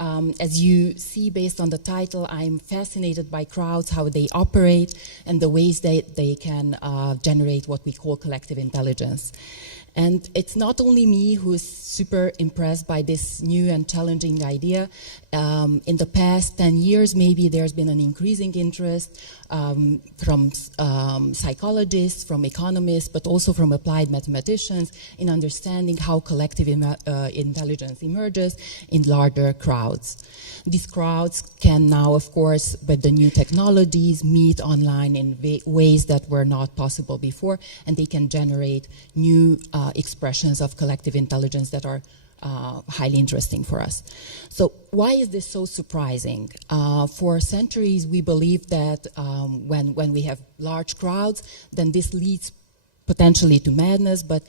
As you see based on the title, I'm fascinated by crowds, how they operate, and the ways they can generate what we call collective intelligence. And it's not only me who's super impressed by this new and challenging idea. In the past 10 years, maybe there's been an increasing interest from psychologists, from economists, but also from applied mathematicians in understanding how collective intelligence emerges in larger crowds. These crowds can now, of course, with the new technologies, meet online in ways that were not possible before, and they can generate new expressions of collective intelligence that are highly interesting for us. So why is this so surprising? For centuries, we believed that when we have large crowds, then this leads potentially to madness, but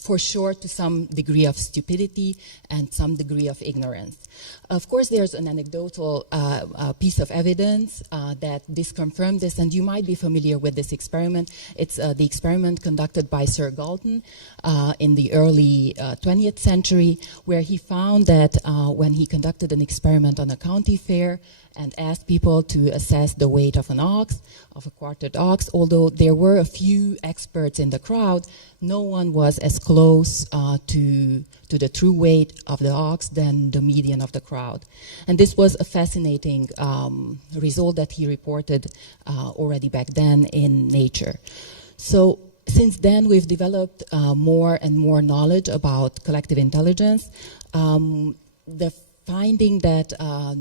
for sure to some degree of stupidity and some degree of ignorance. Of course, there's an anecdotal piece of evidence that disconfirmed this, and you might be familiar with this experiment. It's the experiment conducted by Sir Galton in the early 20th century, where he found that when he conducted an experiment on a county fair and asked people to assess the weight of an ox, of a quartered ox, although there were a few experts in the crowd, no one was as close to the true weight of the ox than the median of the crowd. And this was a fascinating result that he reported already back then in Nature. So since then, we've developed more and more knowledge about collective intelligence. The finding that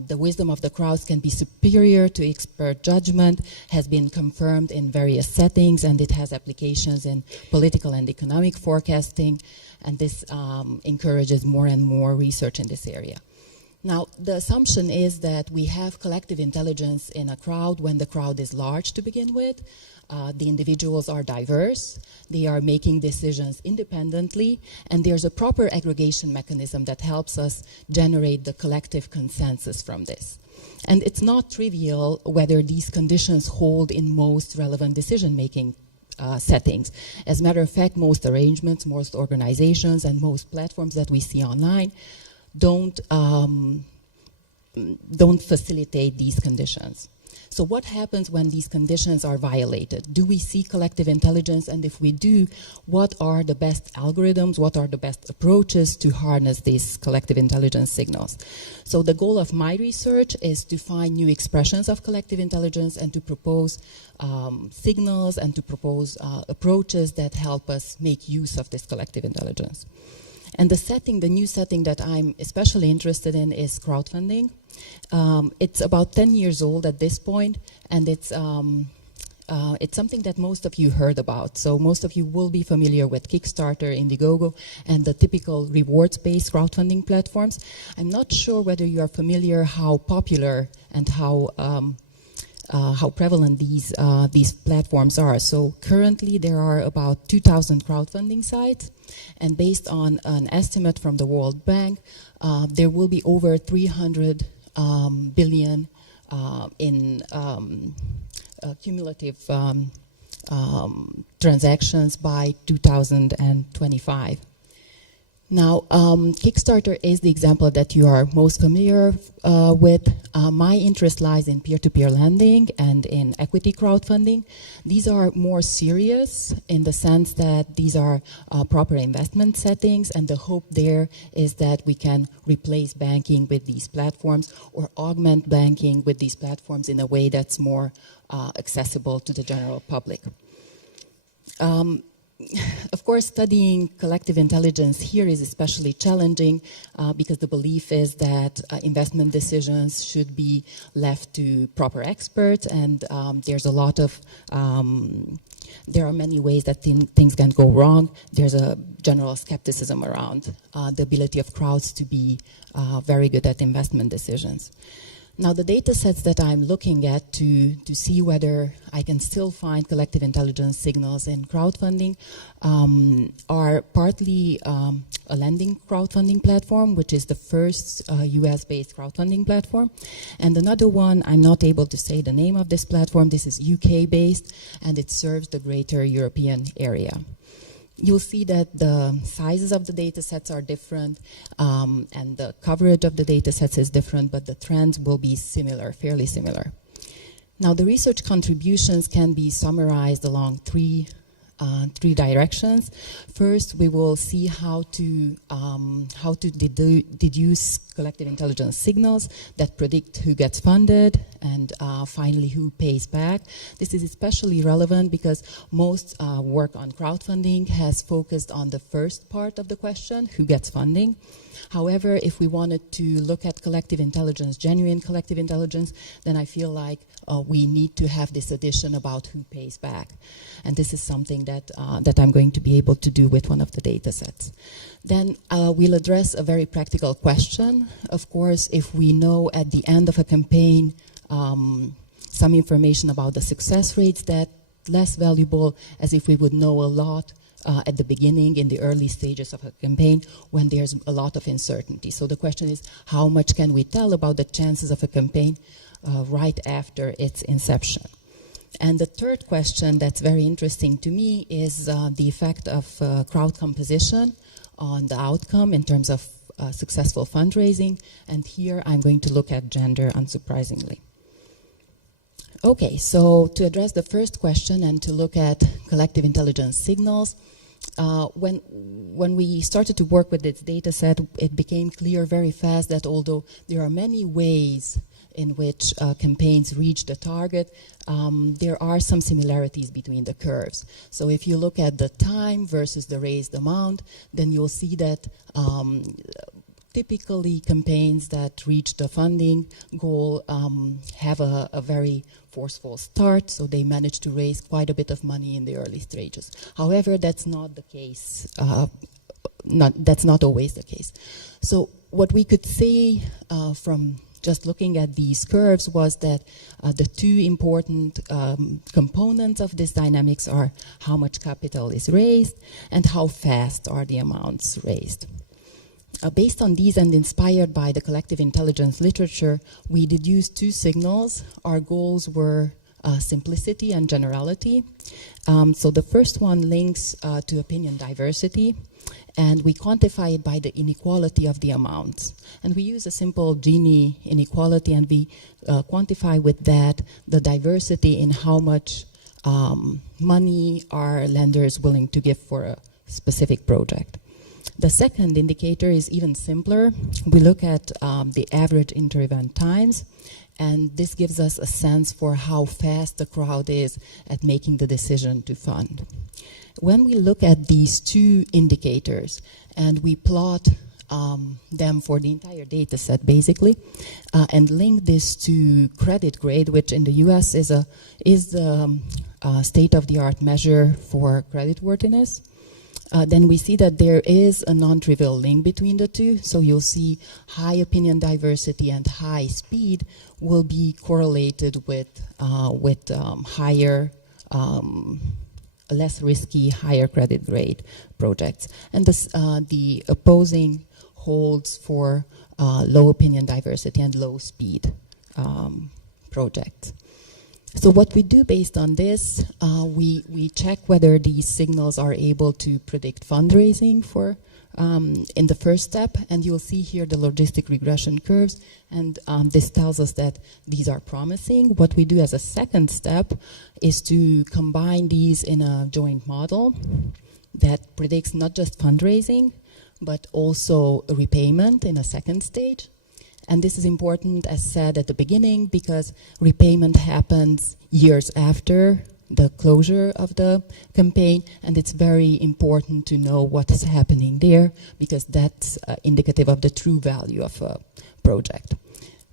the wisdom of the crowds can be superior to expert judgment has been confirmed in various settings, and it has applications in political and economic forecasting, and this encourages more and more research in this area. Now, the assumption is that we have collective intelligence in a crowd when the crowd is large to begin with. The individuals are diverse, they are making decisions independently, and there's a proper aggregation mechanism that helps us generate the collective consensus from this. And it's not trivial whether these conditions hold in most relevant decision-making settings. As a matter of fact, most arrangements, most organizations, and most platforms that we see online don't facilitate these conditions. So what happens when these conditions are violated? Do we see collective intelligence? And if we do, what are the best algorithms? What are the best approaches to harness these collective intelligence signals? So the goal of my research is to find new expressions of collective intelligence and to propose signals and to propose approaches that help us make use of this collective intelligence. And the new setting that I'm especially interested in is crowdfunding. It's about 10 years old at this point, and it's something that most of you heard about. So most of you will be familiar with Kickstarter, Indiegogo, and the typical rewards-based crowdfunding platforms. I'm not sure whether you are familiar how popular and how prevalent these platforms are. So currently there are about 2,000 crowdfunding sites, and based on an estimate from the World Bank, there will be over 300 billion in cumulative transactions by 2025. Now, Kickstarter is the example that you are most familiar with. My interest lies in peer-to-peer lending and in equity crowdfunding. These are more serious in the sense that these are proper investment settings, and the hope there is that we can replace banking with these platforms or augment banking with these platforms in a way that's more accessible to the general public. Of course, studying collective intelligence here is especially challenging because the belief is that investment decisions should be left to proper experts, and there's a lot of, there are many ways that things can go wrong. There's a general skepticism around the ability of crowds to be very good at investment decisions. Now, the data sets that I'm looking at to see whether I can still find collective intelligence signals in crowdfunding are partly a lending crowdfunding platform, which is the first US-based crowdfunding platform. And another one, I'm not able to say the name of this platform. This is UK-based, and it serves the greater European area. you'll see that the sizes of the data sets are different, and the coverage of the data sets is different, but the trends will be similar, fairly similar. Now, the research contributions can be summarized along three directions. First, we will see how to deduce collective intelligence signals that predict who gets funded, and finally who pays back. This is especially relevant because most work on crowdfunding has focused on the first part of the question, who gets funding. However, if we wanted to look at collective intelligence, genuine collective intelligence, then I feel like we need to have this addition about who pays back. And this is something that I'm going to be able to do with one of the data sets. Then we'll address a very practical question. Of course, if we know at the end of a campaign some information about the success rates, that's less valuable as if we would know a lot at the beginning, in the early stages of a campaign, when there's a lot of uncertainty. So the question is, how much can we tell about the chances of a campaign right after its inception? And the third question that's very interesting to me is the effect of crowd composition on the outcome in terms of successful fundraising. And here I'm going to look at gender, unsurprisingly. Okay, so to address the first question and to look at collective intelligence signals, when we started to work with this data set, it became clear very fast that although there are many ways in which campaigns reach the target, there are some similarities between the curves. So if you look at the time versus the raised amount, then you'll see that typically campaigns that reach the funding goal have a very forceful start, so they manage to raise quite a bit of money in the early stages. However, that's not the case. That's not always the case. So what we could say from just looking at these curves was that the two important components of this dynamics are how much capital is raised and how fast are the amounts raised. Based on these and inspired by the collective intelligence literature, we deduced two signals. Our goals were simplicity and generality. So the first one links to opinion diversity, and we quantify it by the inequality of the amounts. And we use a simple Gini inequality, and we quantify with that the diversity in how much money are lenders willing to give for a specific project. The second indicator is even simpler. We look at the average inter-event times, and this gives us a sense for how fast the crowd is at making the decision to fund. When we look at these two indicators and we plot them for the entire data set, basically, and link this to credit grade, which in the US is the state-of-the-art measure for creditworthiness, then we see that there is a non-trivial link between the two. So you'll see high opinion diversity and high speed will be correlated with higher, less risky, higher credit grade projects. And this, the opposing holds for low opinion diversity and low speed projects. So what we do based on this, we check whether these signals are able to predict fundraising for in the first step, and you'll see here the logistic regression curves, and this tells us that these are promising. What we do as a second step is to combine these in a joint model that predicts not just fundraising, but also repayment in a second stage. And this is important, as said at the beginning, because repayment happens years after the closure of the campaign, and it's very important to know what is happening there, because that's indicative of the true value of a project.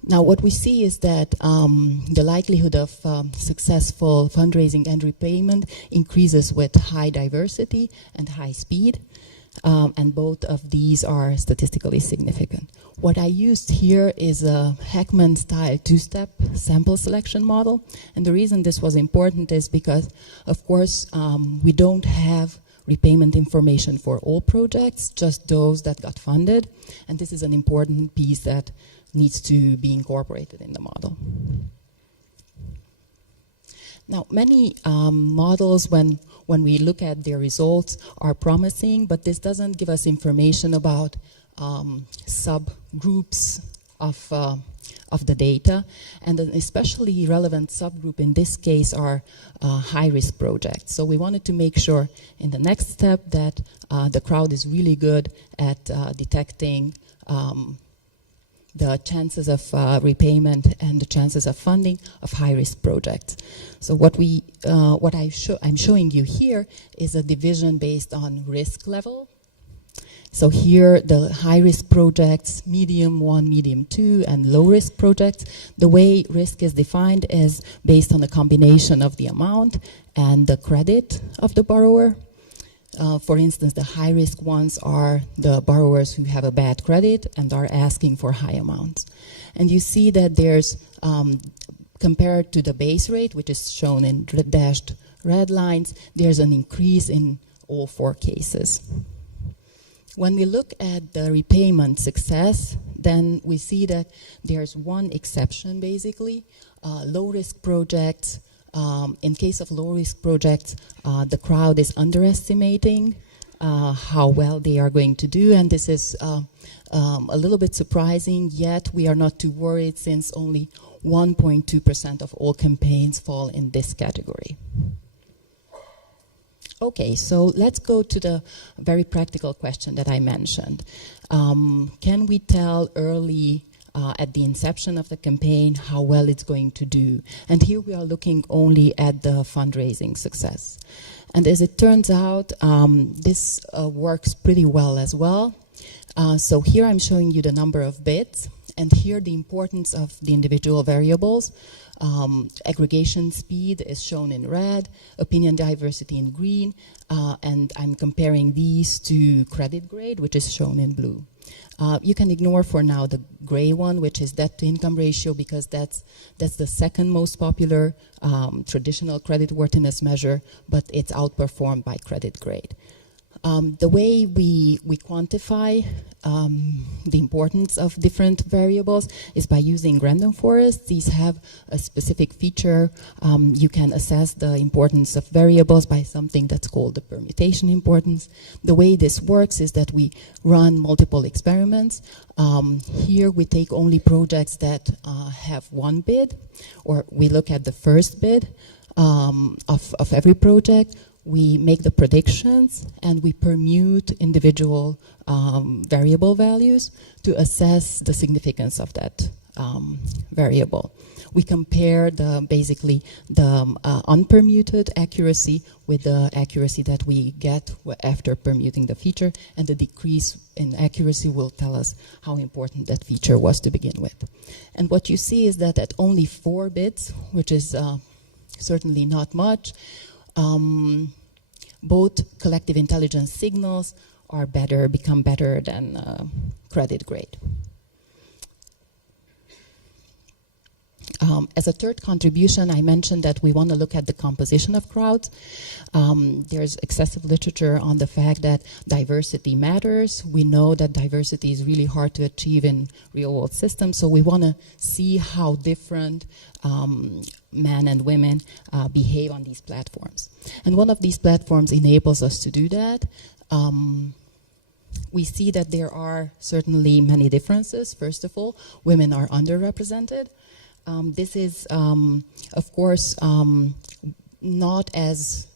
Now, what we see is that the likelihood of successful fundraising and repayment increases with high diversity and high speed, and both of these are statistically significant. What I used here is a Heckman-style two-step sample selection model, and the reason this was important is because, of course, we don't have repayment information for all projects, just those that got funded, and this is an important piece that needs to be incorporated in the model. Now, many models, when we look at their results, are promising, but this doesn't give us information about subgroups of the data, and an especially relevant subgroup in this case are high-risk projects. So we wanted to make sure in the next step that the crowd is really good at detecting the chances of repayment and the chances of funding of high-risk projects. So what I'm showing you here is a division based on risk level. So here, the high-risk projects, medium 1, medium 2, and low-risk projects, the way risk is defined is based on a combination of the amount and the credit of the borrower. For instance, the high-risk ones are the borrowers who have a bad credit and are asking for high amounts. And you see that there's, compared to the base rate, which is shown in dashed red lines, there's an increase in all 4 cases. When we look at the repayment success, then we see that there's one exception, basically. Low-risk projects. In case of low-risk projects, the crowd is underestimating how well they are going to do, and this is a little bit surprising, yet we are not too worried since only 1.2% of all campaigns fall in this category. Okay, so let's go to the very practical question that I mentioned. Can we tell early at the inception of the campaign how well it's going to do? And here we are looking only at the fundraising success. And as it turns out, this works pretty well as well. So here I'm showing you the number of bids, and here the importance of the individual variables. Aggregation speed is shown in red, opinion diversity in green, and I'm comparing these to credit grade, which is shown in blue. You can ignore for now the gray one, which is debt-to-income ratio, because that's the second most popular traditional creditworthiness measure, but it's outperformed by credit grade. The way we quantify the importance of different variables is by using random forests. These have a specific feature. You can assess the importance of variables by something that's called the permutation importance. The way this works is that we run multiple experiments. Here we take only projects that have one bid, or we look at the first bid of every project. We make the predictions and we permute individual variable values to assess the significance of that variable. We compare basically the unpermuted accuracy with the accuracy that we get after permuting the feature, and the decrease in accuracy will tell us how important that feature was to begin with. And what you see is that at only 4 bids, which is certainly not much, both collective intelligence signals are become better than credit grade. As a third contribution, I mentioned that we want to look at the composition of crowds. There's excessive literature on the fact that diversity matters. We know that diversity is really hard to achieve in real-world systems, so we want to see how different men and women behave on these platforms. And one of these platforms enables us to do that. We see that there are certainly many differences. First of all, women are underrepresented. This is, of course, not as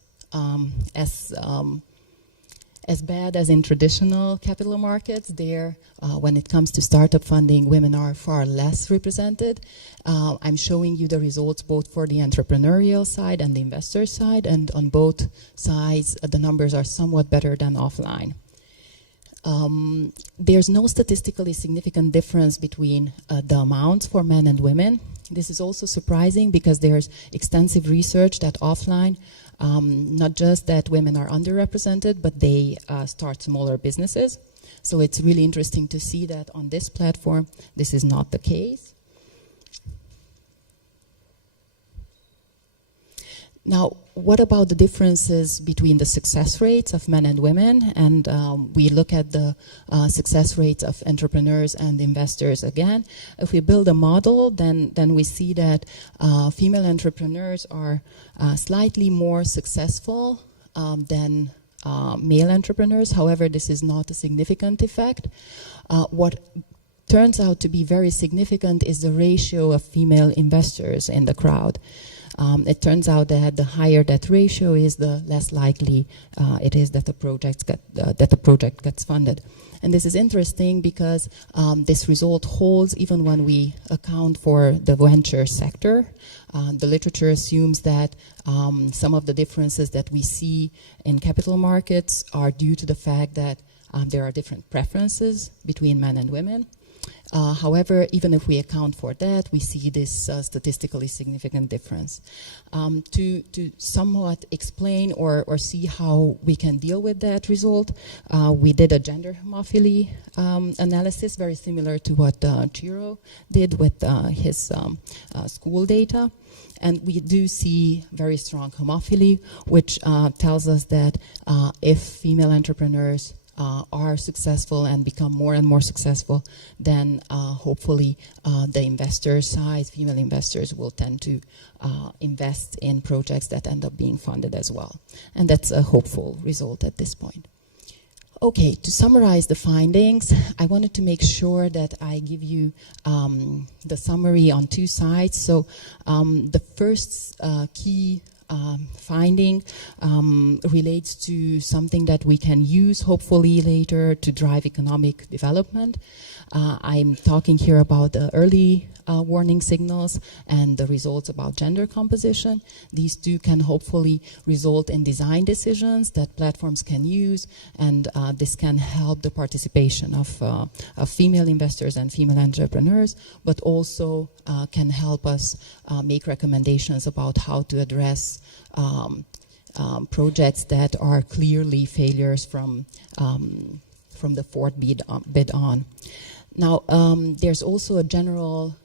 bad as in traditional capital markets. There, when it comes to startup funding, women are far less represented. I'm showing you the results both for the entrepreneurial side and the investor side, and on both sides, the numbers are somewhat better than offline. There's no statistically significant difference between the amounts for men and women. This is also surprising because there's extensive research that offline, not just that women are underrepresented, but they start smaller businesses. So it's really interesting to see that on this platform, this is not the case. Now, what about the differences between the success rates of men and women? And we look at the success rates of entrepreneurs and investors again. If we build a model, then we see that female entrepreneurs are slightly more successful than male entrepreneurs. However, this is not a significant effect. What turns out to be very significant is the ratio of female investors in the crowd. It turns out that the higher that ratio is, the less likely it is that the project gets funded. And this is interesting because this result holds even when we account for the venture sector. The literature assumes that some of the differences that we see in capital markets are due to the fact that there are different preferences between men and women. However, even if we account for that, we see this statistically significant difference. To somewhat explain or see how we can deal with that result, we did a gender homophily analysis, very similar to what Chiro did with his school data. And we do see very strong homophily, which tells us that if female entrepreneurs are successful and become more and more successful, then hopefully the investor side, female investors, will tend to invest in projects that end up being funded as well. And that's a hopeful result at this point. Okay, to summarize the findings, I wanted to make sure that I give you the summary on two sides. So the first key finding relates to something that we can use hopefully later to drive economic development. I'm talking here about the early warning signals and the results about gender composition. These two can hopefully result in design decisions that platforms can use, and this can help the participation of female investors and female entrepreneurs, but also can help us make recommendations about how to address projects that are clearly failures from the fourth bid on. Now, there's also a general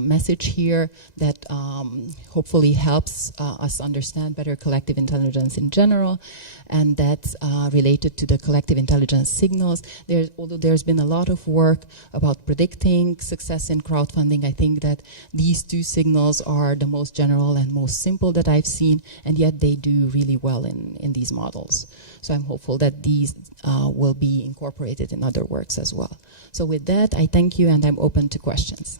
message here that hopefully helps us understand better collective intelligence in general, and that's related to the collective intelligence signals. Although there's been a lot of work about predicting success in crowdfunding, I think that these two signals are the most general and most simple that I've seen, and yet they do really well in these models. So I'm hopeful that these will be incorporated in other works as well. So with that, I thank you, and I'm open to questions.